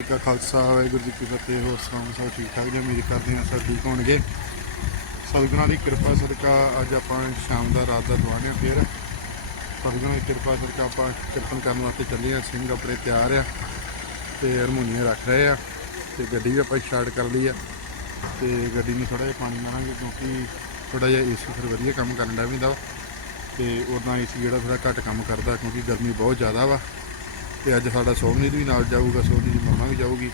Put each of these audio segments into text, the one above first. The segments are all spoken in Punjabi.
ਜੀ ਕਾ ਖਾਲਸਾ, ਵਾਹਿਗੁਰੂ ਜੀ ਕੀ ਫਤਿਹ, ਹੋਰ ਸੁਣਾਓ, ਸਭ ਠੀਕ ਠਾਕ ਜੀ ਉਮੀਦ ਕਰਦੇ ਹਾਂ ਸਭ ਠੀਕ ਹੋਣਗੇ। ਸਤਿਗੁਰਾਂ ਦੀ ਕਿਰਪਾ ਸਦਕਾ ਅੱਜ ਆਪਾਂ ਸ਼ਾਮ ਦਾ, ਰਾਤ ਦਾ ਦੁਆਨੇ ਫੇਰ। ਸਤਿਗੁਰਾਂ ਦੀ ਕਿਰਪਾ ਸਦਕਾ ਆਪਾਂ ਕੀਰਤਨ ਕਰਨ ਵਾਸਤੇ ਚੱਲੇ ਆ ਸਿੰਘ ਆਪਣੇ ਤਿਆਰ ਆ ਤੇ ਹਾਰਮੋਨੀਅਮ ਰੱਖ ਰਹੇ ਆ ਤੇ ਗੱਡੀ ਵੀ ਆਪਾਂ ਸਟਾਰਟ ਕਰ ਲਈ ਆ ਤੇ ਗੱਡੀ ਨੂੰ ਥੋੜਾ ਜਿਹਾ ਪਾਣੀ ਮਾਰਾਂਗੇ ਕਿਉਂਕਿ ਥੋੜਾ ਜਿਹਾ ਏਸੀ ਫਿਰ ਵਧੀਆ ਕੰਮ ਕਰਨ ਦਾ ਵੀ ਦਾ ਤੇ ਉਦਾਂ ਏਸੀ ਜਿਹੜਾ ਥੋੜਾ ਘੱਟ ਕੰਮ ਕਰਦਾ ਕਿਉਂਕਿ ਗਰਮੀ ਬਹੁਤ ਜ਼ਿਆਦਾ ਵਾ। ਤੇ ਅੱਜ ਸਾਡਾ ਸੋਮਨੀਤ ਵੀ ਨਾਲ ਜਾਊਗਾ, ਸੋਮਨੀ ਦੀ ਮਾਮਾ ਵੀ ਜਾਊਗੀ।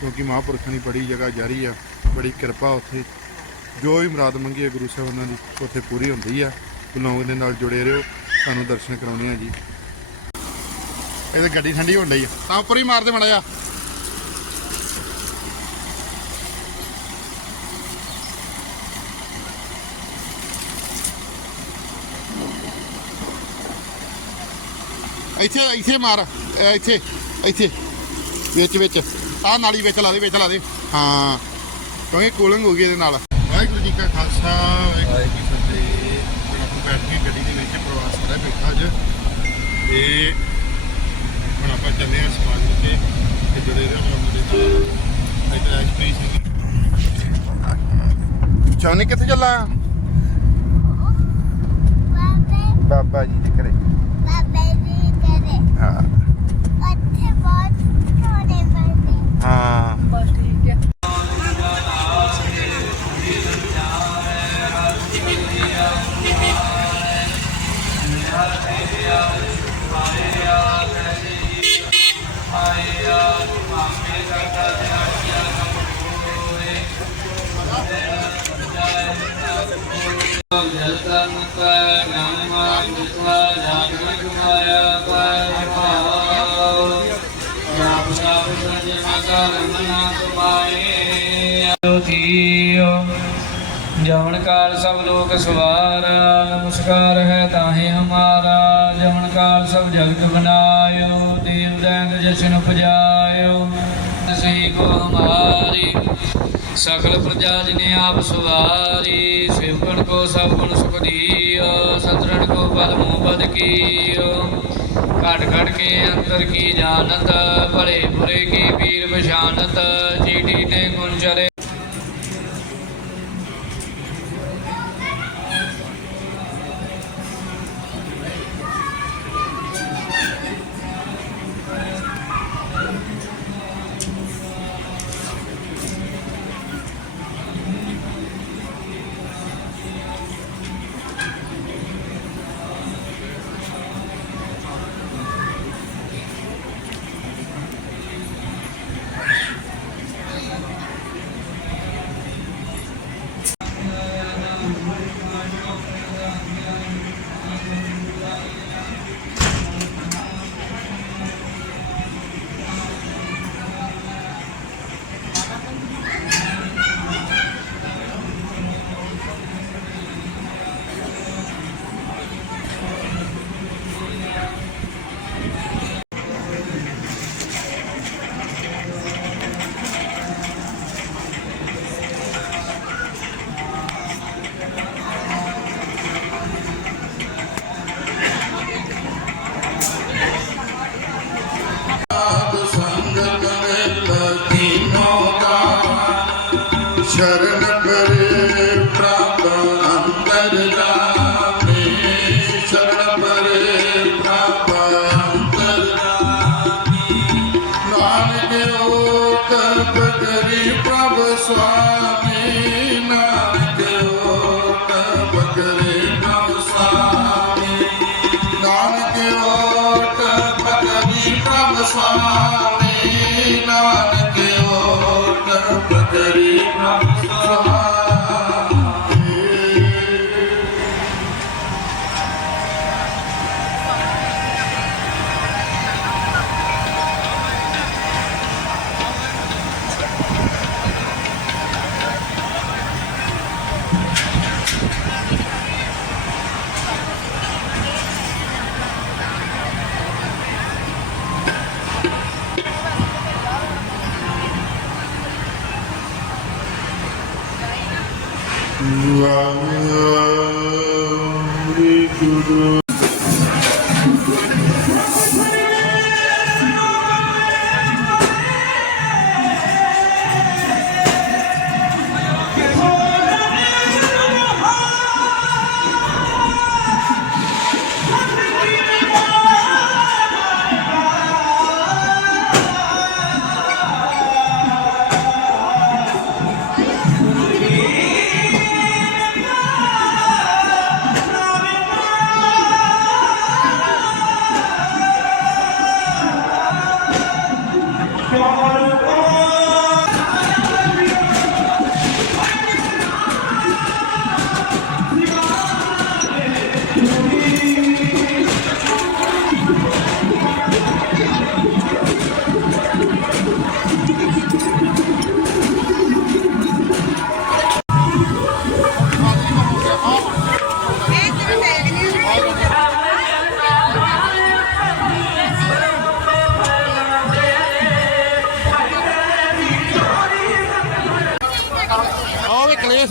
ਕਿਉਂਕਿ ਮਹਾਂਪੁਰਖਾਂ ਦੀ ਬੜੀ ਜਗ੍ਹਾ ਜਾਰੀ ਆ, ਬੜੀ ਕਿਰਪਾ ਉੱਥੇ। ਜੋ ਵੀ ਮੁਰਾਦ ਮੰਗੀ ਹੈ ਗੁਰੂ ਸਾਹਿਬਾਨਾਂ ਦੀ ਉੱਥੇ ਪੂਰੀ ਹੁੰਦੀ ਆ। ਬਲੌਂਗ ਦੇ ਨਾਲ ਜੁੜੇ ਰਹੋ, ਸਾਨੂੰ ਦਰਸ਼ਨ ਕਰਾਉਣੇ ਆ ਜੀ। ਇਹਦੇ ਗੱਡੀ ਠੰਡੀ ਹੋਣ ਡਈ ਆ। ਤਾਂ ਉੱਪਰ ਹੀ ਮਾਰਦੇ ਮੜਾ ਜਾ ਇੱਥੇ ਇੱਥੇ ਮਾਰ ਇਹ ਇੱਥੇ ਇੱਥੇ। ਵਿੱਚ ਵਿੱਚ। ਆਹ ਨਾਲੀ ਵਿੱਚ ਲਾ ਦੇ ਵਿੱਚ ਲਾ ਦੇ। ਹਾਂ। ਕਿਉਂਕਿ ਕੂਲਿੰਗ ਹੋ ਗਈ ਇਹਦੇ ਨਾਲ। ਵਾਹਿਗੁਰੂ ਜੀ ਕਾ ਖਾਲਸਾ ਵਾਹਿਗੁਰੂ ਜੀ ਕੀ ਫਤਿਹ। ਹੁਣ ਆਪਾਂ ਬੈਠ ਕੇ ਗੱਡੀ ਦੇ ਵਿੱਚ ਪ੍ਰਵਾਸ ਸਾਰਾ ਬੈਠਾ ਅੱਜ। ਤੇ ਹੁਣ ਆਪਾਂ ਚੱਲੇ ਆ ਸਮਾਜ ਉੱਤੇ ਤੇ ਜੁੜੇ ਰਹੋ ਮੇਰੇ ਨਾਲ ਐਕਸਪ੍ਰੈਸ ਕਿੱਥੇ ਚੱਲਾ? ਬਾਬਾ ਜੀ ਦੇ ਘਰੇ ਬਾਬੇ ਜੀ ਕਰੇ ਹਾਂ ਉੱਥੇ ਬਹੁਤ ਛੋਟੇ ਬੰਦੇ ਹਾਂ ਬਸ ਠੀਕ ਹੈ ਜਲ ਤਨ ਕੈ ਗਿਆਨ ਮਾਨ ਜਿਤਨਾ ਜਾਗ ਜਗ ਮਾਇਆ ਪੈ ਭਾਉ ਰਾਮ ਰਾਮ ਸੰਜ ਮਗਾ ਰਮਨਾ ਤੁਮਾਏ ਅਲੋਥੀਓ ਜਵਨ ਕਾਲ ਸਭ ਲੋਕ ਸਵਾਰ ਨਮਸਕਾਰ ਹੈ ਤਾਹੇ ਹਮਾਰਾ। ਜਵਨ ਕਾਲ ਸਭ ਜਗਤ ਬਨਾਇਓ ਦੇਵ ਦੈਂਤ ਜਸ਼ਨ ਉਪਜਾਇਓ। ਸਹੀ ਕੋ ਹਮਾਰੀ ਸਕਲ ਪ੍ਰਜਾ ਜਿਨੇ ਆਪ ਸਵਾਰੀ। ਸਿਵਕਣ ਕੋ ਸਭ ਗੁਣ ਸੁਖ ਦੀਓ, ਸਤਰਣ ਕੋ ਪਦ ਮੂਹ ਕੀਓ। ਘਟ ਘਟ ਕੇ ਅੰਤਰ ਕੀ ਜਾਣਤ ਭਲੇ ਬੁਰੇ ਕੀ ਪੀਰ ਪਛਾਨਤ ਚੀਟੀ ਤੇ ਗੁਣ ਕਰੀ ਪ੍ਰਭ ਸੁਆਮੀ ਨਾਨਕ ਓਟ ਬਕਰੀ ਪ੍ਰਭ ਸੁਆਮੀ ਨਾਨਕ ਓਟ ਬਕਰੀ ਪ੍ਰਭ ਸੁਆਮੀ ਵਾਹਿਗੁਰੂ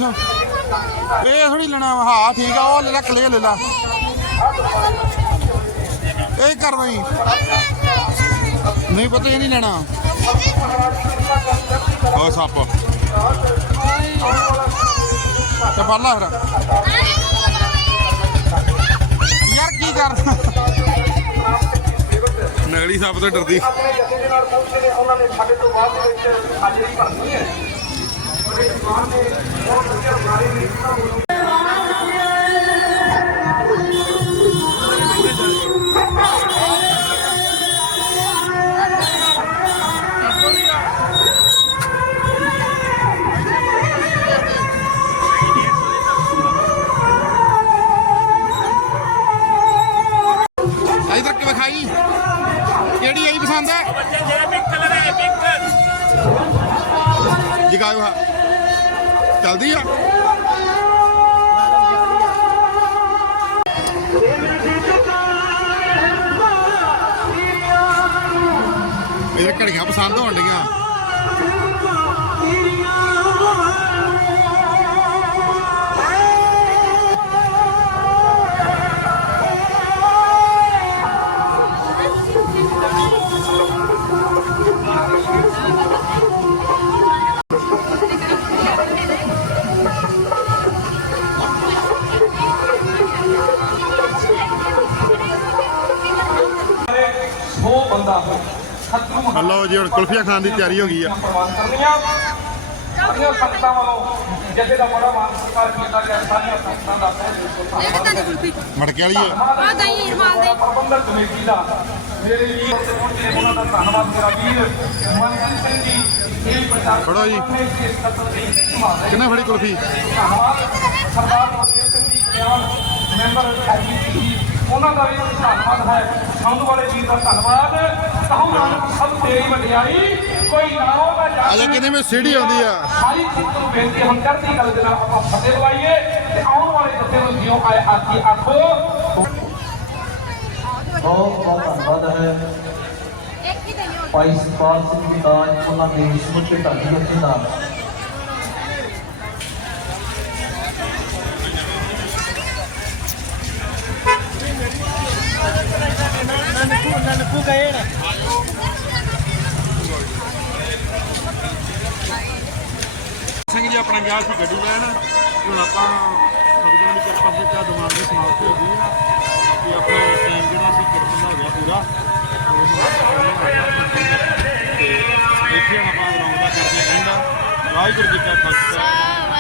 ਇਹ ਥੋੜੀ ਲੈਣਾ ਵਾ। ਹਾਂ ਠੀਕ ਆ ਉਹ ਲੈ ਲੈ ਕਲੇ ਲੈ ਲੈ। ਇਹ ਕਰ ਬਈ। ਨਹੀਂ ਪਤਾ ਇਹ ਨਹੀਂ ਲੈਣਾ। ਉਹ ਸੱਪ ਤੇ ਫੜ ਲਾ ਫਿਰ। ਯਾਰ ਕੀ ਕਰਦਾ ਨਗਲੀ ਸੱਪ ਤੋਂ ਡਰਦੀ। ਉਹਨਾਂ ਨੇ ਸਾਡੇ ਤੋਂ ਬਾਅਦ ਵਿੱਚ ਹਾਜ਼ਰੀ ਭਰਨੀ ਹੈ। ਪਸੰਦ ਹੋਣ ਡੀਆਂ ਬੰਦਾ ਹਲੋ ਜੀ ਹੁਣ ਕੁਲਫੀਆ ਖਾਣ ਦੀ ਤਿਆਰੀ ਹੋ ਗਈ ਆ। ਪ੍ਰਵਾਨ ਕਰਨੀਆਂ ਸਾਰੀਆਂ ਸੰਗਤਾਂ ਵੱਲੋਂ ਜਥੇ ਦਾ ਬੜਾ ਮਾਨ ਸਤਿਕਾਰ ਕੀਤਾ ਗਿਆ ਸਾਰੀਆਂ ਸੰਗਤਾਂ ਦਾ ਇਹ ਕਿੱਦਾਂ ਦੀ ਕੁਲਫੀ ਮੜਕੇ ਵਾਲੀ ਆ? ਆ ਦਹੀਂ ਰਮਾਲ ਦਹੀਂ। ਪ੍ਰਬੰਧਕ ਕਮੇਟੀ ਦਾ ਮੇਰੇ ਵੀਰ ਤੇ ਪਹੁੰਚੇ ਉਹਨਾਂ ਦਾ ਧੰਨਵਾਦ ਮੇਰਾ ਵੀਰ ਮਨਜੀਤ ਸਿੰਘ ਜੀ ਇਹ ਪ੍ਰਚਾਰ ਫੜੋ ਜੀ। ਕਿੰਨਾ ਫੜੀ ਕੁਲਫੀ? ਸਰਦਾਰ ਮਨਜੀਤ ਸਿੰਘ ਜੀ ਮੈਂਬਰ ਐਜੀਪੀ ਉਹਨਾਂ ਦਾ ਵੀ ਧੰਨਵਾਦ ਹੈ। ਸਾਊਂਡ ਵਾਲੇ ਵੀਰ ਦਾ ਧੰਨਵਾਦ। ਕਹੋ ਨਾਨਕ ਸਭ ਤੇਰੀ ਵਡਿਆਈ ਕੋਈ ਨਾ ਉਹਦਾ ਜਾ ਅਜੇ ਕਿੰਨੇ ਵਿੱਚ ਸੀੜੀ ਆਉਂਦੀ ਆ? ਸਾਰੀ ਚੀਜ਼ ਨੂੰ ਬੇਨਤੀ ਹੁਣ ਚੜ੍ਹਦੀ ਗੱਲ ਦੇ ਨਾਲ ਆਪਾਂ ਫਤਿਹ ਬੁਲਾਈਏ ਤੇ ਆਉਣ ਵਾਲੇ ਜੱਥੇ ਨੂੰ ਜਿਉ ਆਏ ਆਖੀ ਆਖੋ। ਬਹੁਤ ਬਹੁਤ ਧੰਨਵਾਦ ਹੈ। ਇੱਕ ਹੀ ਦਹੀਂ ਹੋਰ ਭਾਈ ਸਤਪਾਲ ਸਿੰਘ ਜੀ ਦਾ ਉਹਨਾਂ ਦੇ ਸਮੁੱਚੇ ਢਾਡੀ ਜਥੇ ਦਾ ਸਿੰਘ ਜੀ, ਆਪਣਾ ਗਿਆ ਸੀ ਗੱਡੀ ਲੈਣ। ਹੁਣ ਆਪਾਂ ਸਰਗੁਣ ਦੀ ਕਿਰਪਾ ਸੇ ਕਾ ਦਿਮਾਗ ਦੀ ਸਮਾਪਤੀ ਹੋ ਗਈ ਆ। ਕਿ ਆਪਣਾ ਟਾਈਮ ਜਿਹੜਾ ਸੀ ਕਿਰਪਾ ਹੋ ਗਿਆ ਪੂਰਾ। ਤੇ ਇੱਥੇ ਆਪਾਂ ਗਰਾਊਂਡ ਦਾ ਕਰਦੇ ਰਹਿੰਦਾ। ਵਾਹਿਗੁਰੂ ਜੀ ਕਾ ਖਾਲਸਾ।